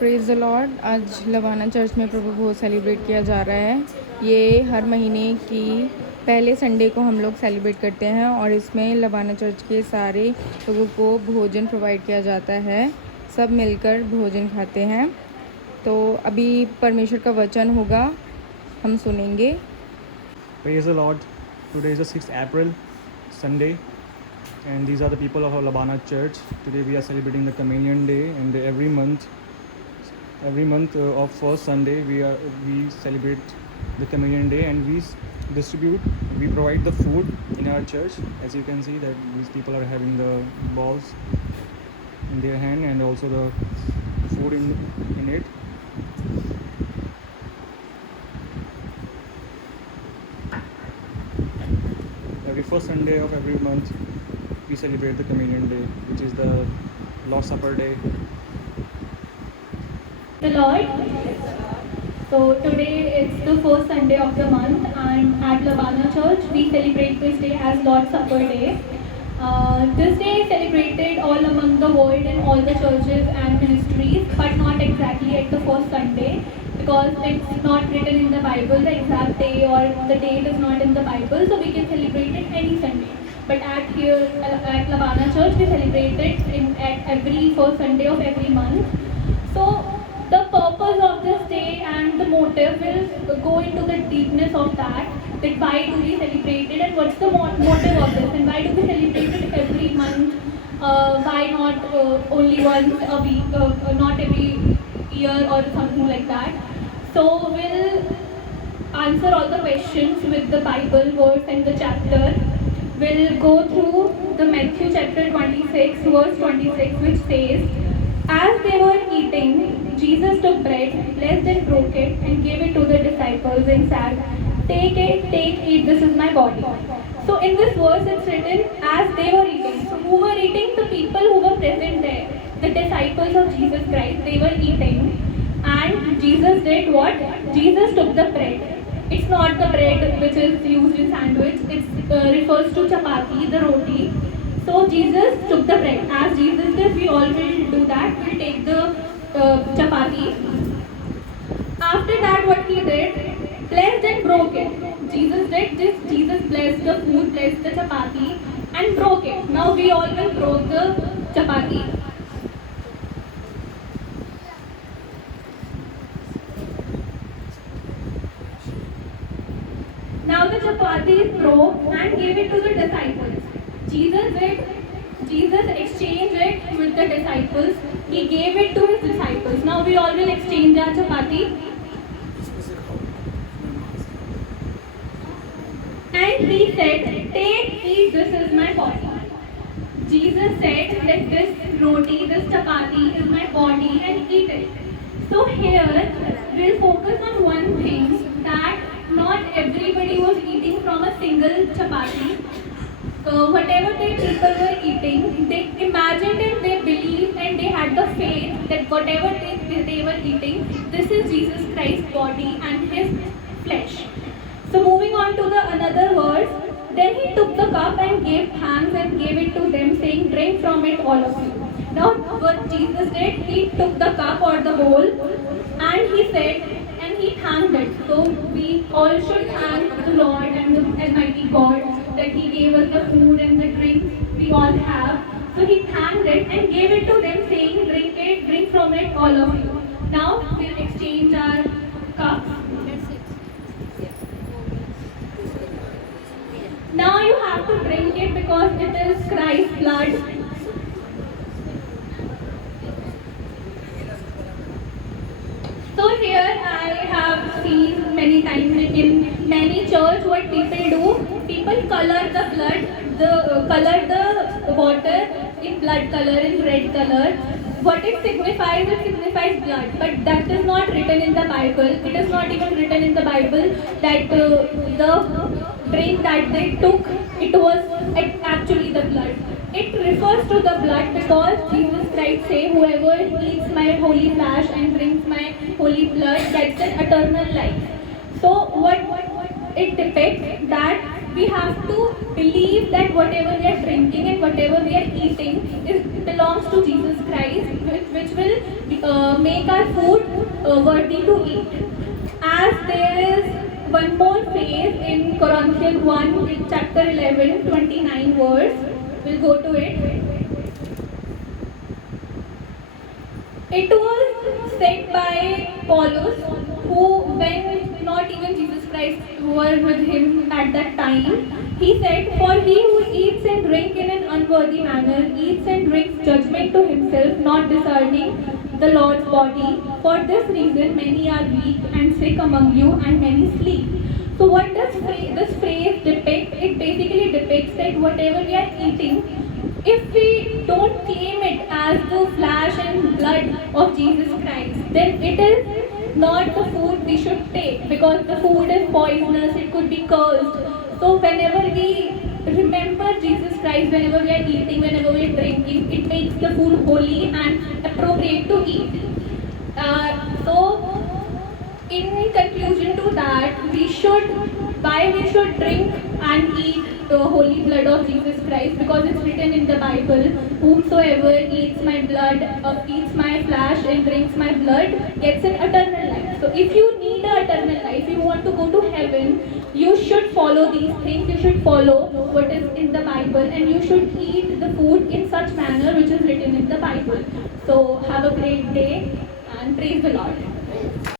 Praise the Lord. आज लवाना church में प्रभु भोज celebrate किया जा रहा है। ये हर महीने की पहले संडे को हम लोग सेलिब्रेट करते हैं और इसमें लवाना चर्च के सारे लोगों को भोजन प्रोवाइड किया जाता है। सब मिलकर भोजन खाते हैं। तो अभी परमेश्वर का वचन होगा, हम सुनेंगे। Praise the Lord. Today is the 6th April, Sunday, and these are the people of our Labana Church. Today we are celebrating the Communion Day, and every month of first Sunday we celebrate the Communion Day, and we provide the food in our church. As you can see that these people are having the balls in their hand and also the food in it. Every first Sunday of every month we celebrate the Communion Day, which is the Lord's Supper Day. The Lord. So today it's the first Sunday of the month, and at Labana Church we celebrate this day as Lord's Supper Day. This day is celebrated all among the world in all the churches and ministries, but not exactly at the first Sunday, because it's not written in the Bible, the exact day or the date is not in the Bible, so we can celebrate it any Sunday. But at Labana Church we celebrate it at every first Sunday of every month. So the purpose of this day and the motive will go into the deepness of that why do we celebrate it and what's the motive of this, and why do we celebrate it every month, why not only once a week, not every year or something like that. So we'll answer all the questions with the Bible verse and the chapter. We'll go through the Matthew chapter 26 verse 26, which says, "As they were eating, Jesus took bread, blessed and broke it, and gave it to the disciples and said, 'Take it, eat, this is my body.'" So in this verse it's written, as they were eating. So who were eating? The people who were present there. The disciples of Jesus Christ, they were eating. And Jesus did what? Jesus took the bread. It's not the bread which is used in sandwich. It refers to chapati, the roti. So Jesus took the bread. As Jesus did, we all will do that. We'll take the chapati. After that, what he did? Blessed and broke it. Jesus did this. Jesus blessed the food, blessed the chapati, and broke it. Now we all will broke the chapati. Now the chapati is broke and gave it to the disciples. Jesus exchanged it with the disciples. He gave it to his disciples. Now we all will exchange our chapati. And he said, "Take, eat, this is my body." Jesus said that this roti, this chapati is my body, and eat it. So here we'll focus on one thing, that not everybody was eating from a single chapati. Whatever the people were eating, they imagined it, they believed, and they had the faith that whatever they were eating, this is Jesus Christ's body and his flesh. So moving on to the another verse, then he took the cup and gave thanks and gave it to them, saying, "Drink from it, all of you." Now what Jesus did, he took the cup or the bowl and he said, and he thanked it. So we all should thank the Lord and the Almighty God that he gave us the food and the drinks we all have. So he thanked it and gave it to them, saying, "Drink it, drink from it, all of you." Now we'll exchange our cups. Now you have to drink it because it is Christ's blood. So here I have seen many times in many church what people do. People color the blood, color the water in blood color, in red color. What it signifies blood, but that is not written in the Bible. It is not even written in the Bible that the drink that they took, it actually the blood. It refers to the blood because Jesus Christ say, "Whoever eats my holy flesh and drinks my holy blood, gets an eternal life." So what it depicts, that we have to believe that whatever we are drinking and whatever we are eating belongs to Jesus Christ, which will make our food worthy to eat. As there is one more phrase in Corinthians 1, chapter 11, 29 verse, we'll go to it. It was said by Paulus, who, when not even Jesus Christ were with him at that time, he said, "For he who eats and drinks in an unworthy manner eats and drinks judgment to himself, not discerning the Lord's body. For this reason, many are weak and sick among you, and many sleep." So, what does this phrase depict? It basically depicts that whatever we are eating, if we don't claim it as the flesh and blood of Jesus Christ, then it is not the food we should take, because the food is poisonous, it could be cursed. So whenever we remember Jesus Christ, whenever we are eating, whenever we are drinking, it makes the food holy and appropriate to eat. So in conclusion to that, why we should drink and eat the holy blood of Jesus Christ, because it's written in the Bible, "Whomsoever eats my blood, eats my flesh and drinks my blood, gets an eternal life." So if you need an eternal life, if you want to go to heaven, you should follow these things, you should follow what is in the Bible, and you should eat the food in such manner which is written in the Bible. So have a great day and praise the Lord.